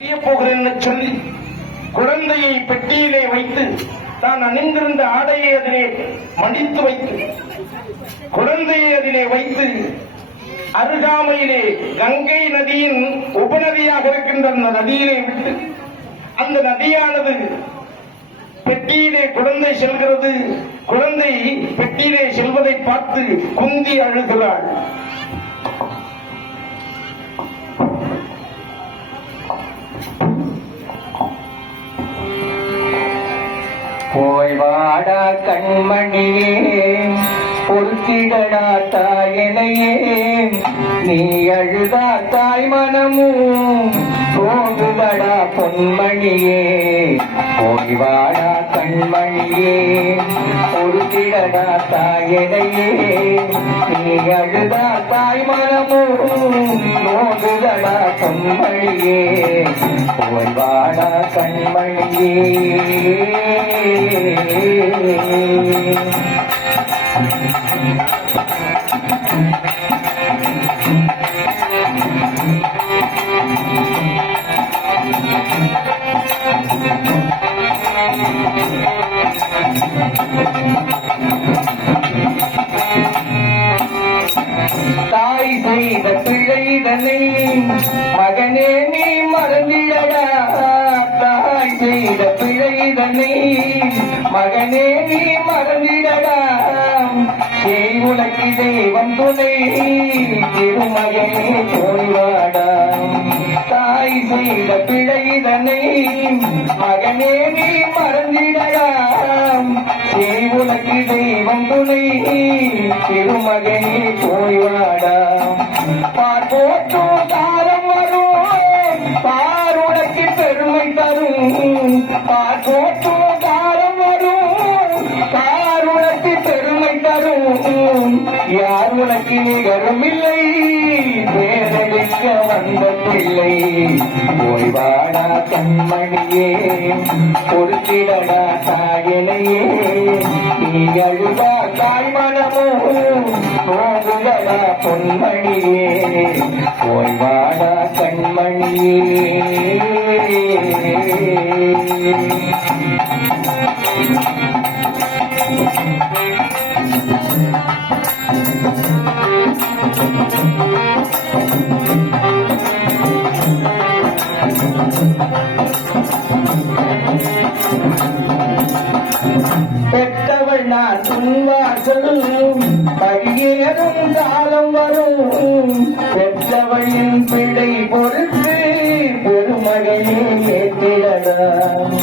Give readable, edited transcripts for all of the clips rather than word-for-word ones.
போகிறேன்னு சொல்லி குழந்தையை பெட்டியிலே வைத்து தான் அணிந்திருந்த ஆடையை அதிலே மடித்து வைத்து குழந்தையை அதிலே வைத்து அருகாமையிலே கங்கை நதியின் உபநதியாக இருக்கின்ற அந்த நதியிலே விட்டு அந்த நதியானது பெட்டியிலே குழந்தை செல்கிறது. குழந்தை பெட்டியிலே செல்வதை பார்த்து குந்தி அழுகிறாள். போய் வாடா கண்மணியே, பொறுத்திடடா தாயனையே, நீ அழுதா தாய் மனமும் போகுதடா பொன்மணியே. போய் வாடா கண்மணியே, பொறுத்திடடா தாயனையே, நீ அழுதா தாய் மனமும் போகுதடா பொன்மணியே. போய் வாடா கண்மணியே. தாய் செய்த பிழைதனை மகனே நீ மறந்திடடா. தாய் செய்த பிழைதனை மகனே நீ மறந்திடடா. உனக்கு தெய்வம் துணை, திருமகனே போய்வாடா. தாய் செய்த பிழைதனை மகனே நீ மறந்திடடா. உனக்கு தெய்வம் துணை, திருமகனே போய்வாடா. பார்ப்போற்றோ தாரம் வரும், பார் உனக்கு பெருமை தரும். பார்ப்போற்றோ தாரம் வரும், பார் உனக்கு பெருமை தரும். யார் உனக்கு நிகரும் இல்லை, பேரெடுக்க வந்த பிள்ளை. போய்வாடா கண்மணியே, பொறுத்திடடா தாயனையே, நீ அழுதா தாய் மனமும் போகுதடா பொன்மணியே. போய்வாடா கண்மணியே. பெற்றவள் நான் உன்வாசலும் படியேறும் காலம் வரும். பெற்றவளின் பிள்ளை பொறுத்து பெருமகையை ஏற்றிடலாம்.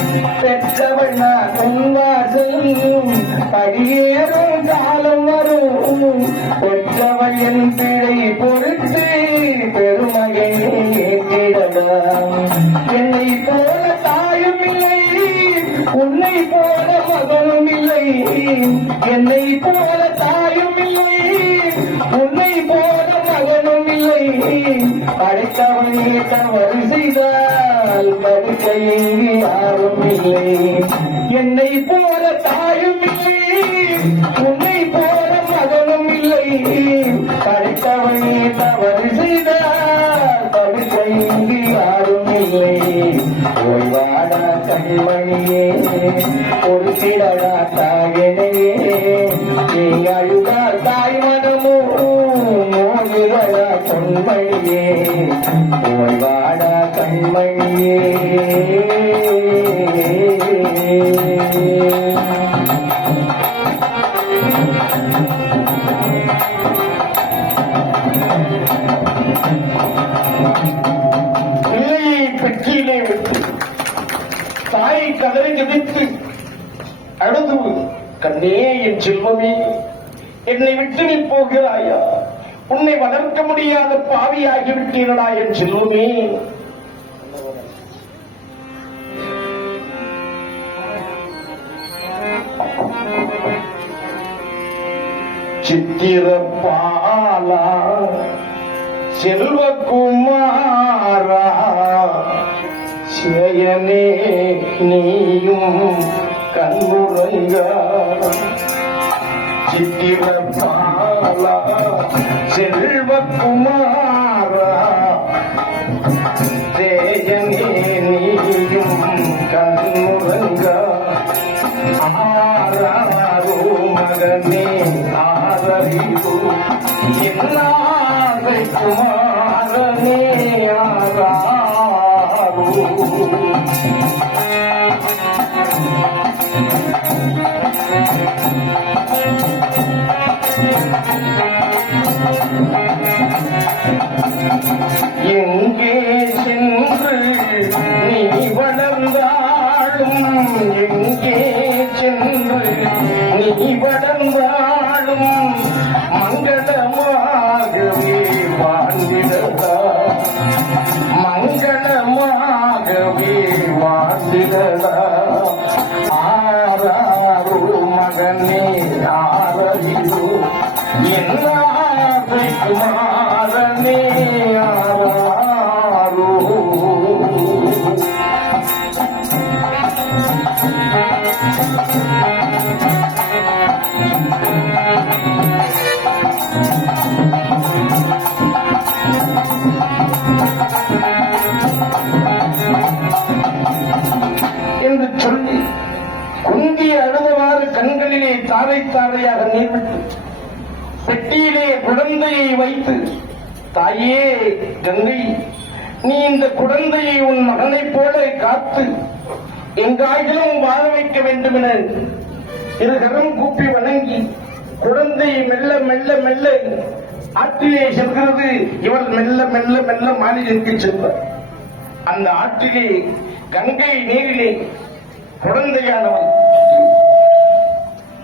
பெற்றவள் நான் உன்வாசலும் படியேறும் காலம் வரும். பெற்றவளின் பிள்ளை பொறுத்து பெருமகையை ஏற்றிடலாம். என்னை போல தாயும் இல்லை, உன்னை போல மகனும் இல்லை. என்னை போல தாயும் இல்லை, உன்னை போல மகனும் இல்லை. அழைத்தவனே தவறு செய்தால் தடுக்க இங்கு யாரும் இல்லை. என்னை போல தாயும் இல்லை, உன்னை போல மகனும் இல்லை. அழைத்தவனே தவறு செய்தால் தடுக்க இங்கு யாரும் இல்லை. ஓய்வாடா கண்மணியே, பொறுத்திடடா தாயனையே, நீ அழுதா தாய் மனமும் மோதுதடா பொன்மணியே. ஓய்வாடா கண்மணியே. பெட்டியிலே விட்டு தாயை கதறி ஜெபித்து அழுது, கண்ணே என் செல்வமே, என்னை விட்டு நீ போகிறாயா? உன்னை வளர்க்க முடியாத பாவியாகிவிட்டீரடா என் செல்வமே. சித்திரப்பாலா செல்வகுமாரா, சேயனே நீயும் கண்ணுறங்க. சித்திரப்பாலா செல்வகுமாரா, தேயனே நீயும் கண்ணுறங்க ஆராரோ மகனே ஆரறிவு என்னாதை குமாரனே ஆராரோ எங்கே சென்று நீ வளர்ந்தாலும் எங்கே சென்று நீ வளர்ந்தாலும் மங்களமாகவே வாழ்ந்திடதா மங்களமாகவே வாழ்ந்திடதா ஆராரோ மகனே ஆரறிவு என்னாதை குமாரனே ஆராரோ என்று சொல்லி குந்தி அழுதவாறு கண்களிலே தாரை தாரையாக நீர்விட்டு பெட்டியிலே குழந்தையை வைத்து தாயே கங்கை நீ இந்த குழந்தையை உன் மகனைப் போல காத்து எங்காயிலும் வாழ வைக்க வேண்டும் என இருகரம் கூப்பி வணங்கி குழந்தையை மெல்ல மெல்ல மெல்ல ஆற்றிலே செல்கிறது. இவர் மெல்ல மெல்ல மெல்ல மாநிலத்திற்கு செல்வார். அந்த ஆற்றிலே கங்கை நீரிலே குழந்தையானவள்